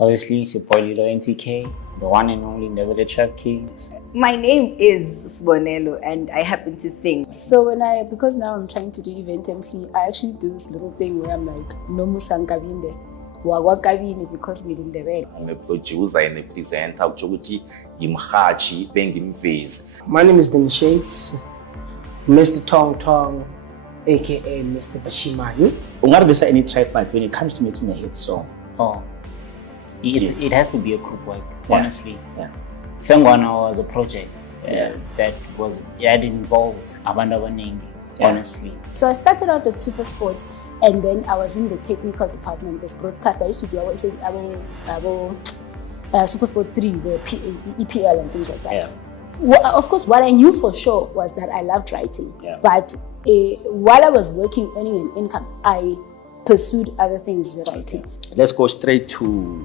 Obviously, it's your boy Lilo NTK, the one and only Never the Trap King. My name is Sbonelo and I happen to sing. So because now I'm trying to do event MC, I actually do this little thing where I'm like, Nomu Sankabinde, Wagwa Kabini, because we didn't the ngiproducer and presenter ukuthi ngimhathi bengimvezi. My name is Dennis Shades, Mr. Tong Tong, aka Mr. Bashimani. Ungarisa any track, but when it comes to making a hit song, It has to be a group work, honestly. Yeah. Fengwana was a project that had involved abantu abaningi, honestly. So I started out at Super Sport, and then I was in the technical department as broadcast. I used to do Super Sport 3, the EPL and things like that. Yeah. Well, of course, what I knew for sure was that I loved writing. Yeah. But while I was working, earning an income, I pursued other things, writing. let's go straight to